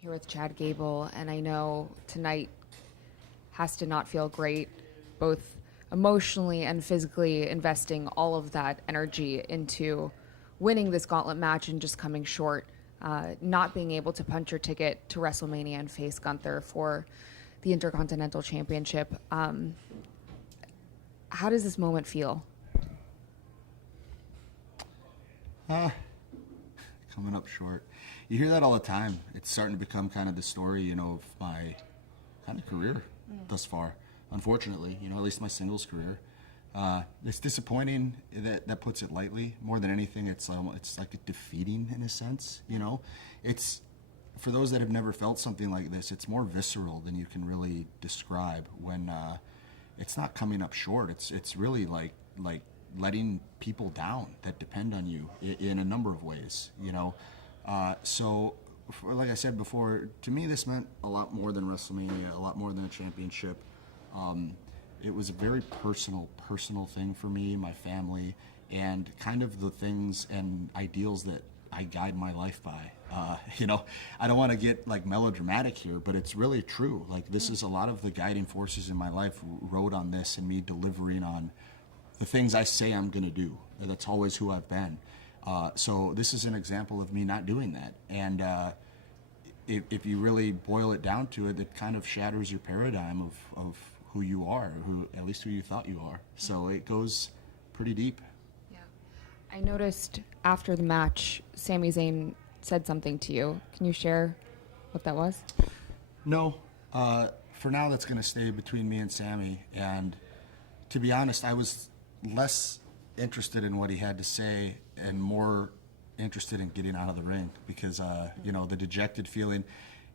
Here with Chad Gable, and I know tonight has to not feel great, both emotionally and physically investing all of that energy into winning this gauntlet match and just coming short, not being able to punch your ticket to WrestleMania and face Gunther for the Intercontinental Championship. How does this moment feel? Coming up short. You hear that all the time. It's starting to become kind of the story, of my kind of career thus far. Unfortunately, at least my singles career. It's disappointing. That puts it lightly. More than anything, it's like defeating in a sense. It's for those that have never felt something like this. It's more visceral than you can really describe. When it's not coming up short. It's really like letting people down that depend on you in a number of ways. Like I said before, to me this meant a lot more than WrestleMania, a lot more than a championship. It was a very personal thing for me, my family, and kind of the things and ideals that I guide my life by. I don't want to get like melodramatic here, but it's really true. Like this is a lot of the guiding forces in my life rode on this and me delivering on the things I say I'm going to do. That's always who I've been. So this is an example of me not doing that. And if you really boil it down to it, it kind of shatters your paradigm of who you are, at least who you thought you are. So it goes pretty deep. Yeah. I noticed after the match, Sami Zayn said something to you. Can you share what that was? No. For now, that's going to stay between me and Sami. And to be honest, I was less interested in what he had to say and more interested in getting out of the ring because the dejected feeling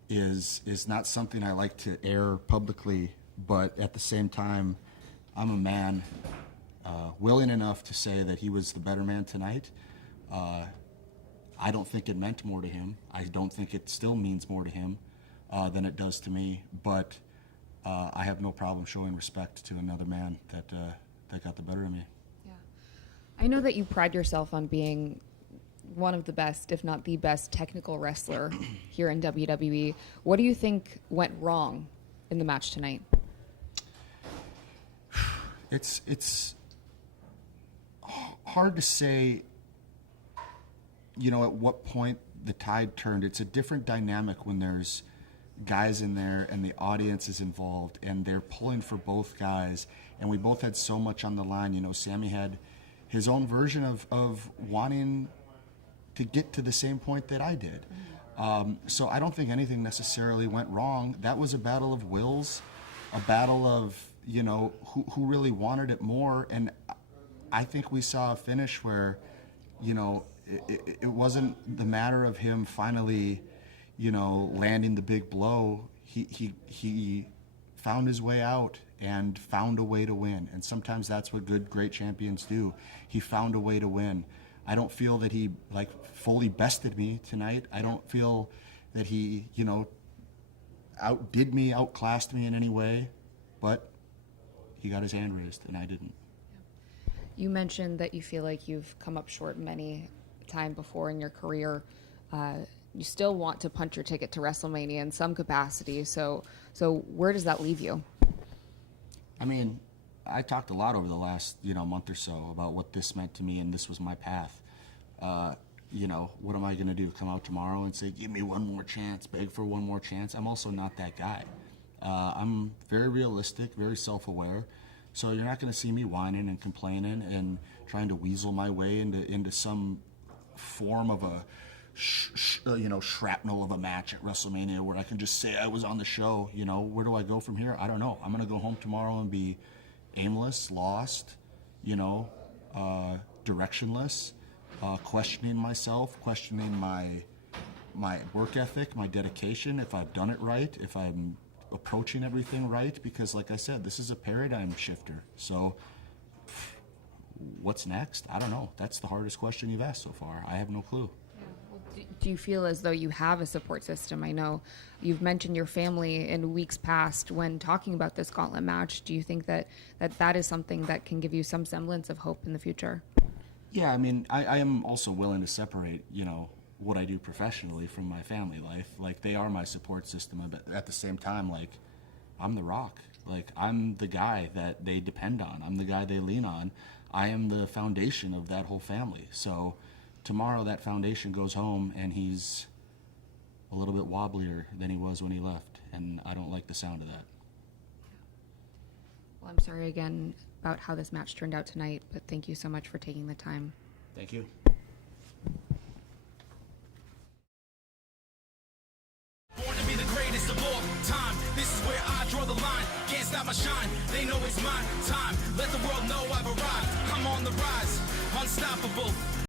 is not something I like to air publicly, but at the same time I'm a man willing enough to say that he was the better man tonight. I don't think it meant more to him. I don't think it still means more to him than it does to me, but I have no problem showing respect to another man that got the better of me. Yeah. I know that you pride yourself on being one of the best, if not the best, technical wrestler here in WWE. What do you think went wrong in the match tonight? It's hard to say, at what point the tide turned. It's a different dynamic when there's guys in there and the audience is involved and they're pulling for both guys, and we both had so much on the line. Sami had his own version of wanting to get to the same point that I did. So I don't think anything necessarily went wrong. That was a battle of wills, a battle of who really wanted it more, and I think we saw a finish where it wasn't the matter of him finally landing the big blow. He found his way out and found a way to win, and sometimes that's what great champions do. He found a way to win. I don't feel that he fully bested me tonight. I don't feel that he outdid me, outclassed me in any way, but he got his hand raised and I didn't. You mentioned that you feel like you've come up short many times before in your career. You still want to punch your ticket to WrestleMania in some capacity. So where does that leave you? I mean, I talked a lot over the last month or so about what this meant to me, and this was my path. What am I going to do? Come out tomorrow and say, give me one more chance, beg for one more chance? I'm also not that guy. I'm very realistic, very self-aware. So you're not going to see me whining and complaining and trying to weasel my way into some form of a shrapnel of a match at WrestleMania where I can just say I was on the show. Where do I go from here? I don't know. I'm going to go home tomorrow and be aimless, lost, directionless, questioning myself, questioning my work ethic, my dedication, if I've done it right, if I'm approaching everything right, because like I said, this is a paradigm shifter. So what's next? I don't know. That's the hardest question you've asked so far. I have no clue. Do you feel as though you have a support system? I know you've mentioned your family in weeks past when talking about this gauntlet match. Do you think that is something that can give you some semblance of hope in the future? Yeah, I mean, I am also willing to separate, what I do professionally from my family life. Like, they are my support system, but at the same time, like, I'm the rock. Like, I'm the guy that they depend on. I'm the guy they lean on. I am the foundation of that whole family. So tomorrow that foundation goes home and he's a little bit wobblier than he was when he left, and I don't like the sound of that. Well, I'm sorry again about how this match turned out tonight, but thank you so much for taking the time. Thank you. Born to be the greatest of all time. This is where I draw the line. Can't stop my shine. They know it's my time. Let the world know I've arrived. I'm on the rise, unstoppable.